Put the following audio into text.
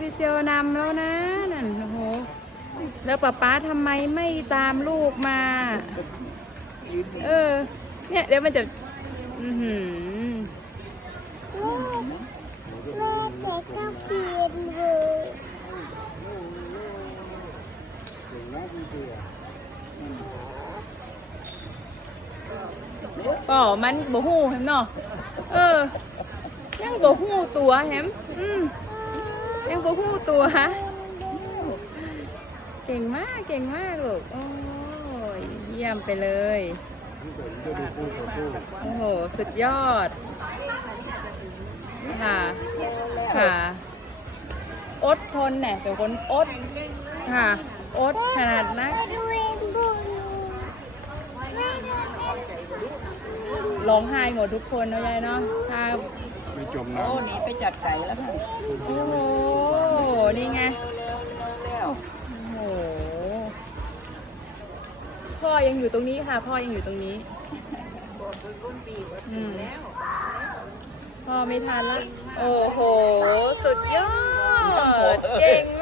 พี่เซียวนำแล้วนะนั่นโอ้โหแล้วป๊าป๊าทำไมไม่ตามลูกมา เออ เนี่ยเดี๋ยวมันจะ อือหือลูกลูกเด็กก็เปลี่ยนเลยก็มันบ่หูเห็นเนาะเออยัง บ่หูตัวแฮมอืมยังบ่หูตัวฮะเก่งมากเก่งมากลูกโอ้ยเยี่ยมไปเลย โอ้โห สุดยอด ค่ะ ค่ะอดทนเนี่ยเป็นคนอด ค่ะอดขนาดนั้นร้องไห้หมดทุกคนเนาะยายเนาะค่ะ ไม่จมโอ้น้ำหนีไปจัดไก่แล้วค่ะโอ้โหนี่ไงโอ้โหพ่อยังอยู่ตรงนี้ค่ะ พ่อยังอยู่ตรงนี้อืมพ่อไม่ทันละโอ้โห สุดยอดเก่งม